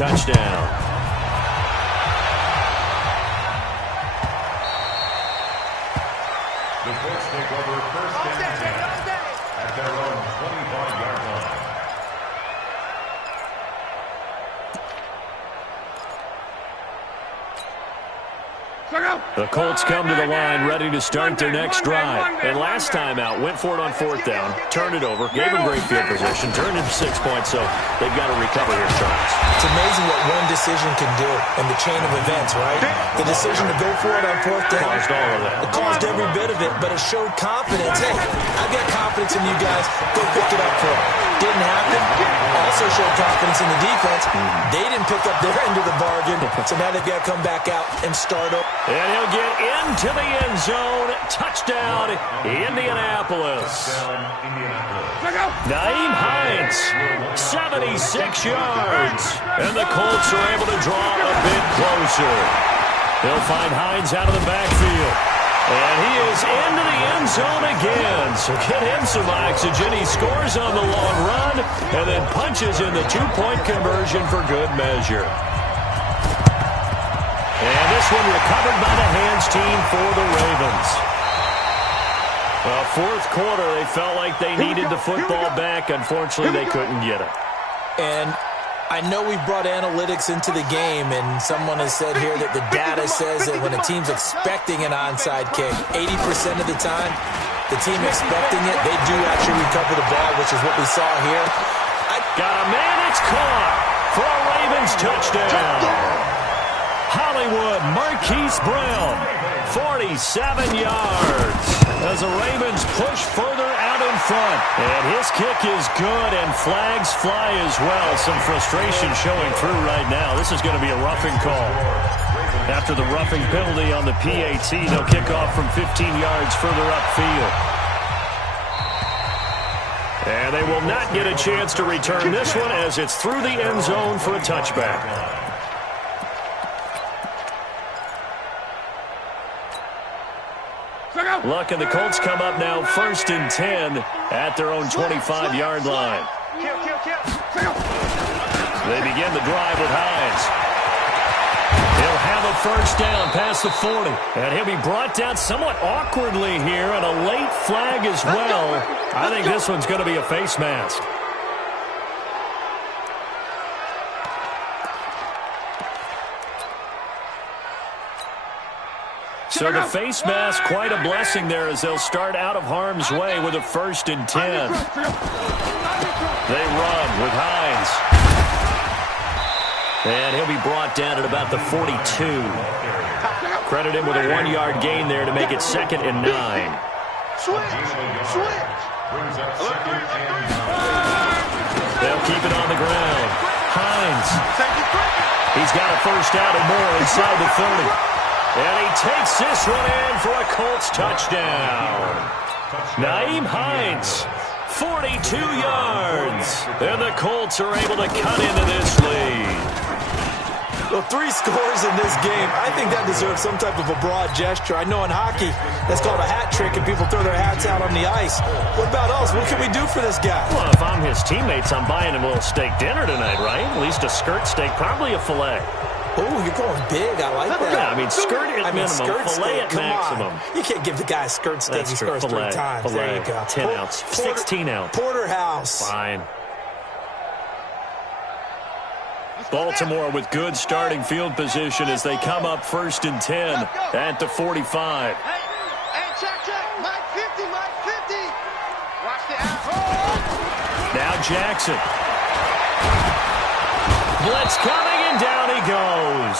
touchdown. The Colts take over first and 10 at their own 25-yard line. The Colts come to the line ready to start their next drive. And last time out, went for it on fourth down, turned it over, gave them great field position, turned it to 6 points, so they've got to recover here, Charles. It's amazing what one decision can do in the chain of events, right? The decision to go for it on fourth down. Caused all of that. It caused every bit of it, but it showed confidence. Hey, I've got confidence in you guys. Go pick it up for it. Didn't happen. Also showed confidence in the defense. They didn't pick up their end of the bargain, so now they've got to come back out and start over. And he'll get into the end zone. Touchdown, Indianapolis. Nyheim Hines, 76 yards. And the Colts are able to draw a bit closer. They'll find Hines out of the backfield. And he is into the end zone again. So get him some oxygen. He scores on the long run and then punches in the two-point conversion for good measure. And this one recovered by the hands team for the Ravens. Fourth quarter, they felt like they needed the football back. Unfortunately, they couldn't get it. And I know we brought analytics into the game, and someone has said here that the data says that when a team's expecting an onside kick, 80% of the time, the team expecting it, they do actually recover the ball, which is what we saw here. Got a man, it's caught for a Ravens touchdown. Hollywood Marquise Brown, 47 yards as the Ravens push further out in front. And his kick is good, and flags fly as well. Some frustration showing through right now. This is going to be a roughing call. After the roughing penalty on the PAT, they'll kick off from 15 yards further upfield. And they will not get a chance to return this one as it's through the end zone for a touchback. Luck and the Colts come up now first and 10 at their own 25-yard line. They begin the drive with Hines. He'll have a first down past the 40. And he'll be brought down somewhat awkwardly here, and a late flag as well. I think this one's going to be a face mask. So the face mask, quite a blessing there as they'll start out of harm's way with a first and 10. They run with Hines. And he'll be brought down at about the 42. Credit him with a 1-yard gain there to make it 2nd and 9. They'll keep it on the ground. Hines. He's got a first out and more inside the 30. And he takes this one in for a Colts touchdown. Nyheim Hines, 42 yards. And the Colts are able to cut into this lead. Well, 3 scores in this game. I think that deserves some type of a broad gesture. I know in hockey, that's called a hat trick, and people throw their hats out on the ice. What about us? What can we do for this guy? Well, if I'm his teammates, I'm buying him a little steak dinner tonight, right? At least a skirt steak, probably a filet. Oh, you're going big. I like that. Yeah, I mean, skirt at minimum, filet at maximum. You can't give the guy a skirt steak. He scores 3 times. Filet. There you go. 10 ounce, 16 ounce. Porterhouse. Fine. Baltimore with good starting field position as they come up first and 10 at the 45. Hey, check. Mike 50. Watch the asshole. Now Jackson. Blitz coming, and down he goes.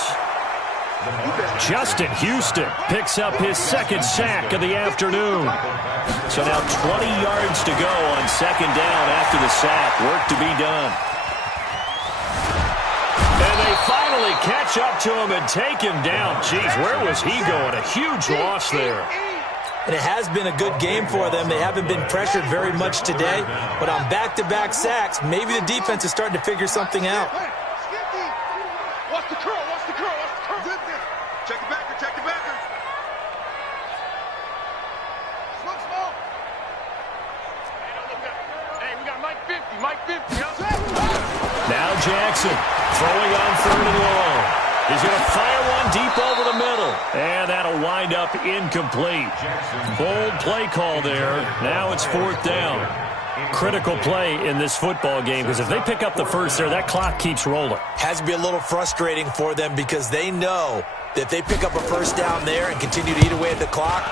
Justin Houston picks up his 2nd sack of the afternoon. So now 20 yards to go on 2nd down after the sack. Work to be done. And they finally catch up to him and take him down. Jeez, where was he going? A huge loss there. And it has been a good game for them. They haven't been pressured very much today. But on back-to-back sacks, maybe the defense is starting to figure something out. Watch the curl. Check the backer. Smoke. Hey, we got Mike 50. Now Jackson throwing on He's going to fire one deep over the middle. And that'll wind up incomplete. Bold play call there. Now it's 4th down. Critical play in this football game, because if they pick up the first there, that clock keeps rolling. Has to be a little frustrating for them because they know that if they pick up a first down there and continue to eat away at the clock,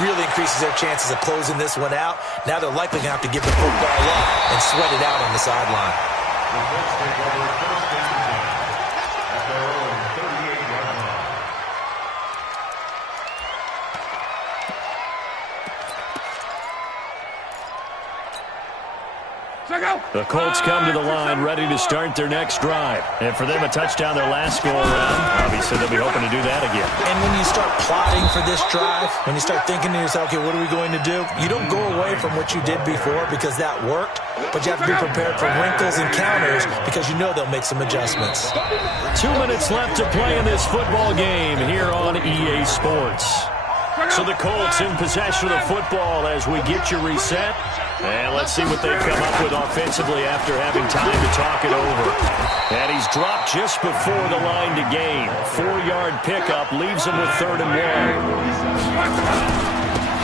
really increases their chances of closing this one out. Now they're likely going to have to give the football up and sweat it out on the sideline. The Colts take over 1st and 10 at their own 38-yard line. The Colts come to the line ready to start their next drive. And for them, a touchdown their last go-around. Obviously, they'll be hoping to do that again. And when you start plotting for this drive, when you start thinking to yourself, okay, what are we going to do? You don't go away from what you did before because that worked, but you have to be prepared for wrinkles and counters because you know they'll make some adjustments. 2 minutes left to play in this football game here on EA Sports. So the Colts in possession of the football as we get you reset. And let's see what they've come up with offensively after having time to talk it over. And he's dropped just before the line to gain. 4-yard pickup leaves him with 3rd and 1.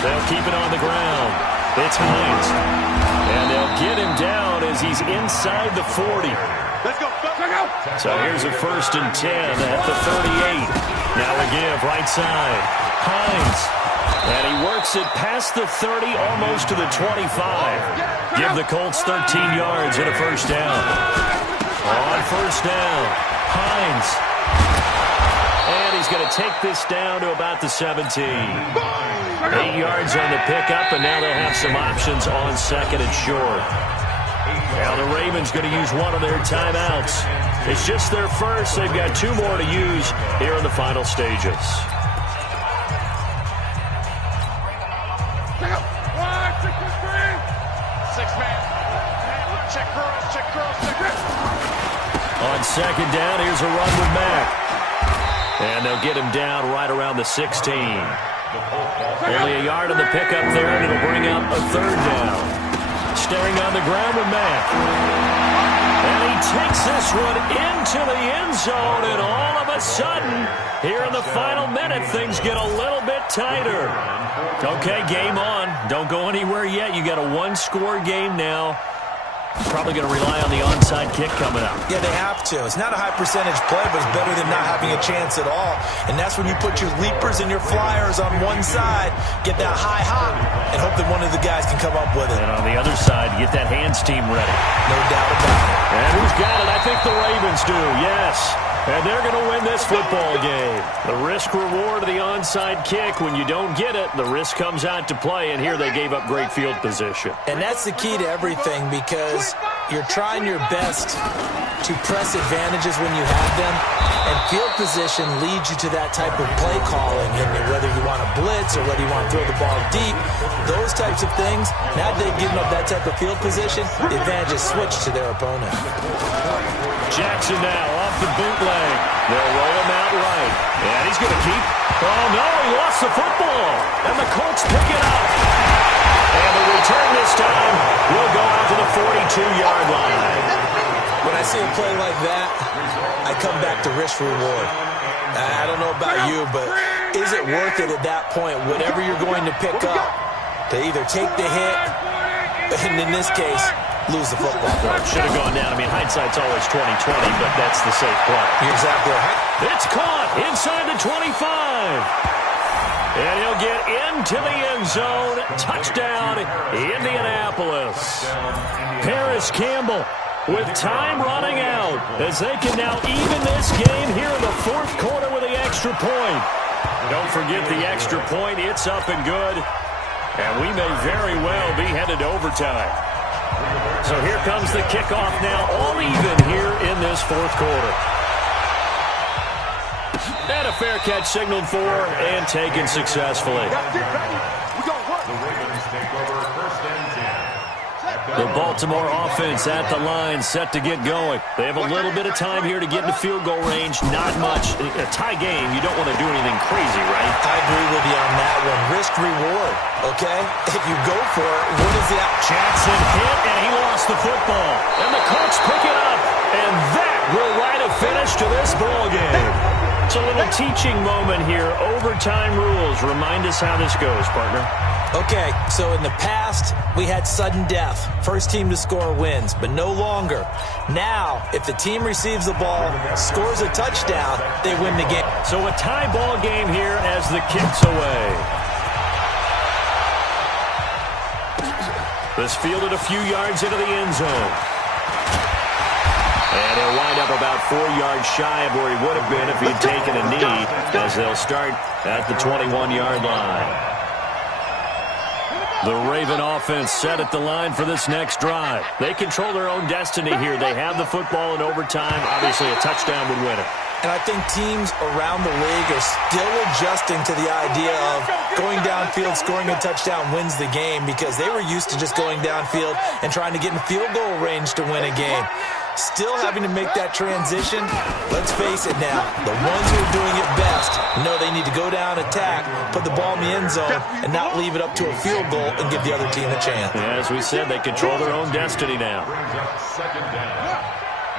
They'll keep it on the ground. It's Hines. And they'll get him down as he's inside the 40. Let's go. So here's a 1st and 10 at the 38. Now a give right side. Hines. And he works it past the 30, almost to the 25. Give the Colts 13 yards and a first down. On first down, Hines. And he's going to take this down to about the 17. 8 yards on the pickup, and now they'll have some options on 2nd and short. Now the Ravens going to use one of their timeouts. It's just their first. They've got 2 more to use here in the final stages. On 2nd down, here's a run with Mack. And they'll get him down right around the 16. Only a yard on the pickup there, and it'll bring up a 3rd down. Staring on the ground with Mack. And he takes this one into the end zone, and all of a sudden, here in the final minute, things get a little bit tighter. Okay, game on. Don't go anywhere yet. You got a 1-score game now. Probably going to rely on the onside kick coming up. Yeah, they have to. It's not a high percentage play, but it's better than not having a chance at all. And that's when you put your leapers and your flyers on one side, get that high hop, and hope that one of the guys can come up with it. And on the other side, get that hands team ready. No doubt about it. And who's got it? I think the Ravens do, yes. And they're going to win this football game. The risk-reward of the onside kick, when you don't get it, the risk comes out to play, and here they gave up great field position. And that's the key to everything, because you're trying your best to press advantages when you have them, and field position leads you to that type of play calling, and whether you want to blitz or whether you want to throw the ball deep, those types of things, now that they've given up that type of field position, the advantage is switched to their opponent. Jackson now off the bootleg. They'll roll him out right. And he's going to keep. Oh, no, he lost the football. And the Colts pick it up. And the return this time will go out to the 42-yard line. When I see a play like that, I come back to risk-reward. I don't know about you, but is it worth it at that point, whatever you're going to pick up, to either take the hit, and in this case, lose the football? Well, it should have gone down. I mean, hindsight's always 20/20, but that's the safe play. You're exactly right. It's caught inside the 25. And he'll get into the end zone. Touchdown, Indianapolis. Paris Campbell with time running out as they can now even this game here in the 4th quarter with the extra point. Don't forget the extra point. It's up and good. And we may very well be headed to overtime. So here comes the kickoff now, all even here in this 4th quarter. And a fair catch signaled for and taken successfully. The Ravens take over 1st and 10. The Baltimore offense at the line, set to get going. They have a little bit of time here to get into field goal range. Not much. A tie game, you don't want to do anything crazy, right? I agree with you on that one. Risk-reward, okay? If you go for it, what is the Jackson hit, and he lost the football. And the Colts pick it up, and that will write a finish to this ball game. It's a little teaching moment here. Overtime rules. Remind us how this goes, partner. Okay, so in the past, we had sudden death. First team to score wins, but no longer. Now, if the team receives the ball, scores a touchdown, they win the game. So a tie ball game here as the kick's away. This fielded a few yards into the end zone. And he'll wind up about 4 yards shy of where he would have been if he had taken a knee, as they'll start at the 21-yard line. The Raven offense set at the line for this next drive. They control their own destiny here. They have the football in overtime. Obviously, a touchdown would win it. And I think teams around the league are still adjusting to the idea of going downfield, scoring a touchdown wins the game, because they were used to just going downfield and trying to get in field goal range to win a game. Still having to make that transition. Let's face it now, the ones who are doing it best know they need to go down, attack, put the ball in the end zone, and not leave it up to a field goal and give the other team a chance. Yeah, as we said, they control their own destiny now. Brings up second down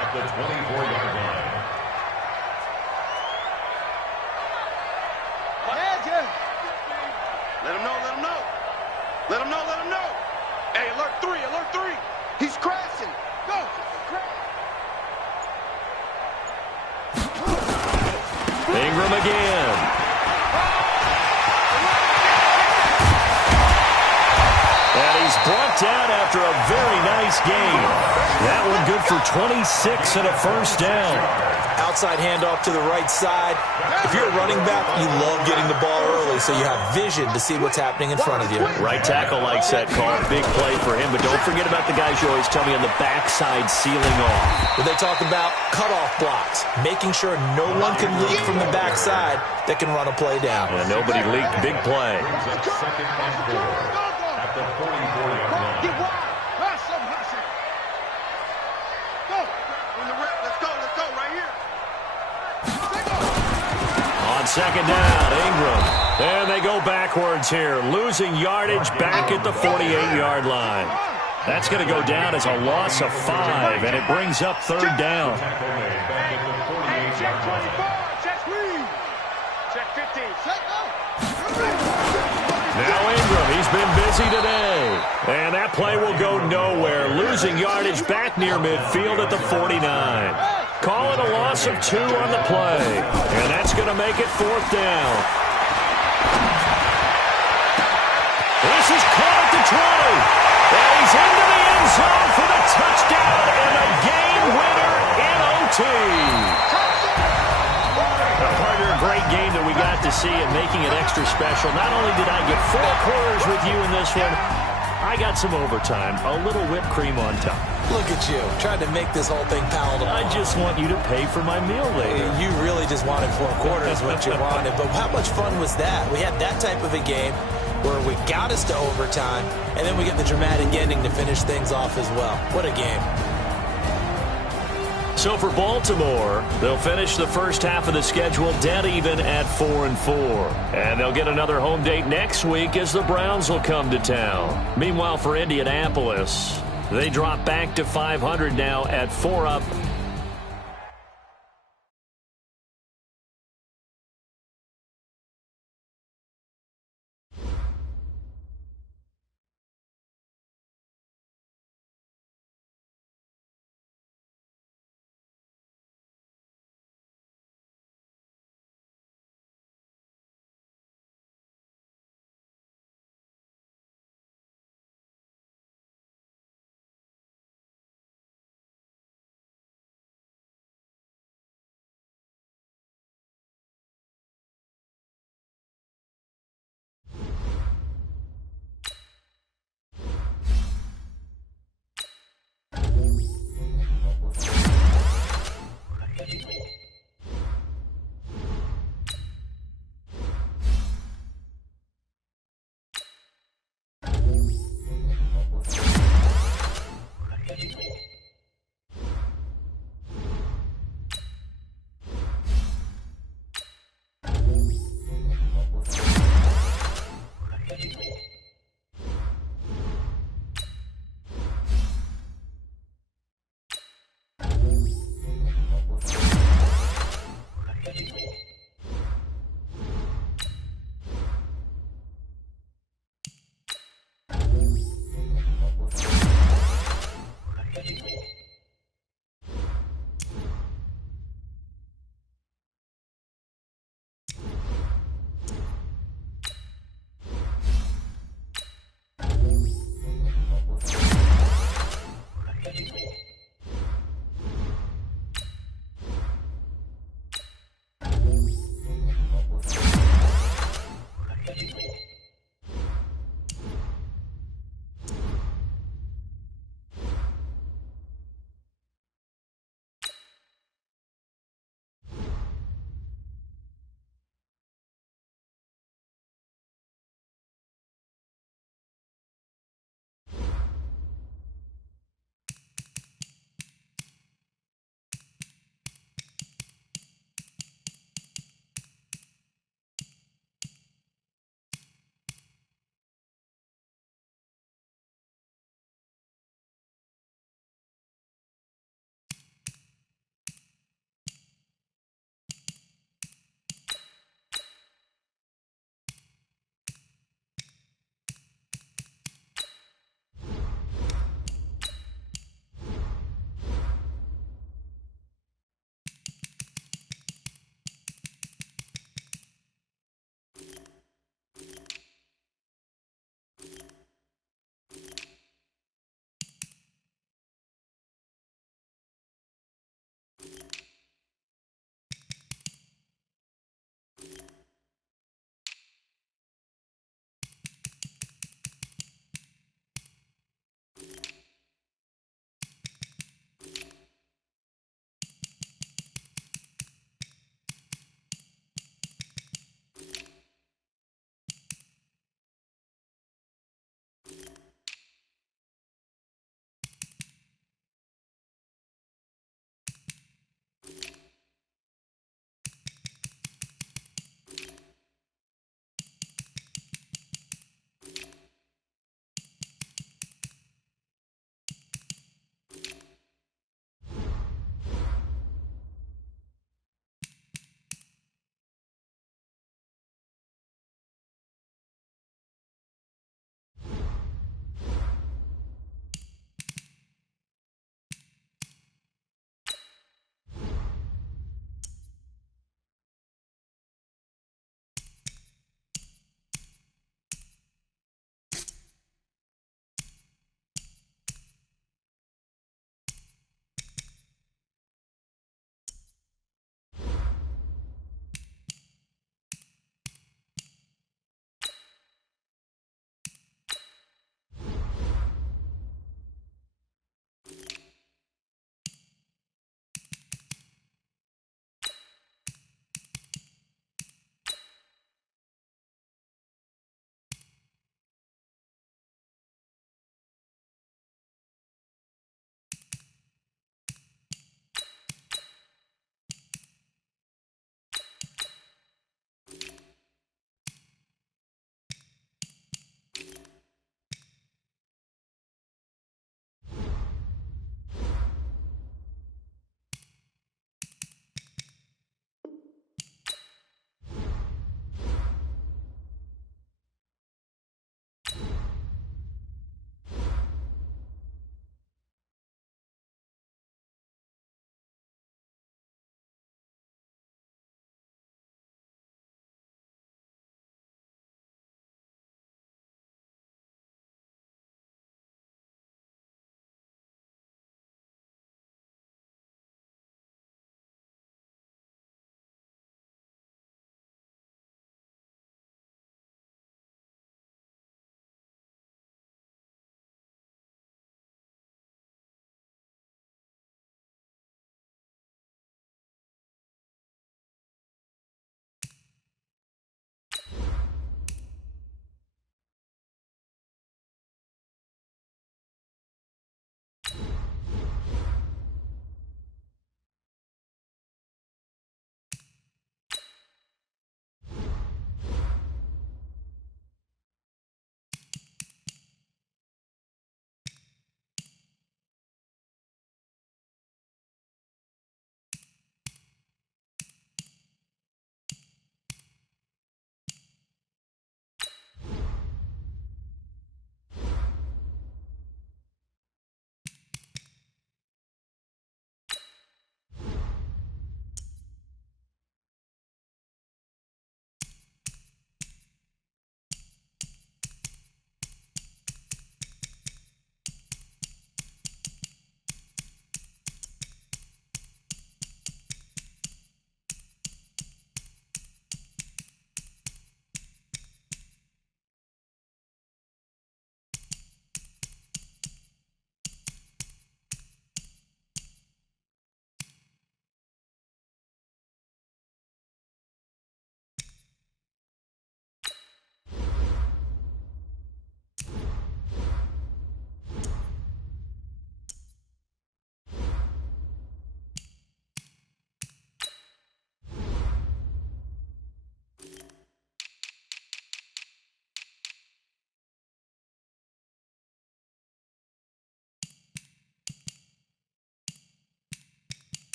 at the 24-yard line. Let him know, let him know. Let him know, let him know. Hey, alert 3, alert 3. He's crashing. Go. Ingram again. And he's brought down after a very nice game. That one good for 26 and a first down. Outside handoff to the right side. If you're a running back, you love getting the ball early so you have vision to see what's happening in front of you. Right tackle likes that call. Big play for him. But don't forget about the guys you always tell me on the backside sealing off. When they talk about cutoff blocks, making sure no one can leak from the backside that can run a play down. And nobody leaked. Big play. Brings up second and 4 at the 44-yard line. Get wide. Go. When the rep, let's go right here. On second down, Ingram. And they go backwards here, losing yardage back at the 48-yard line. That's going to go down as a loss of 5, and it brings up third down. Tackle made back at the 48-yard line. Check screen. Check 15. Check go. Now Ingram, he's been busy today. And that play will go nowhere, losing yardage back near midfield at the 49. Calling a loss of 2 on the play. And that's going to make it fourth down. This is caught at the 20. And he's into the end zone for the touchdown and a game winner in OT. A great game that we got to see and making it extra special. Not only did I get 4 quarters with you in this one, I got some overtime, a little whipped cream on top. Look at you, trying to make this whole thing palatable. I just want you to pay for my meal later. You really just wanted 4 quarters, what you wanted. But how much fun was that? We had that type of a game where we got us to overtime, and then we get the dramatic ending to finish things off as well. What a game. So for Baltimore, they'll finish the first half of the schedule dead even at 4-4. And they'll get another home date next week as the Browns will come to town. Meanwhile, for Indianapolis, they drop back to 500 now at 4 up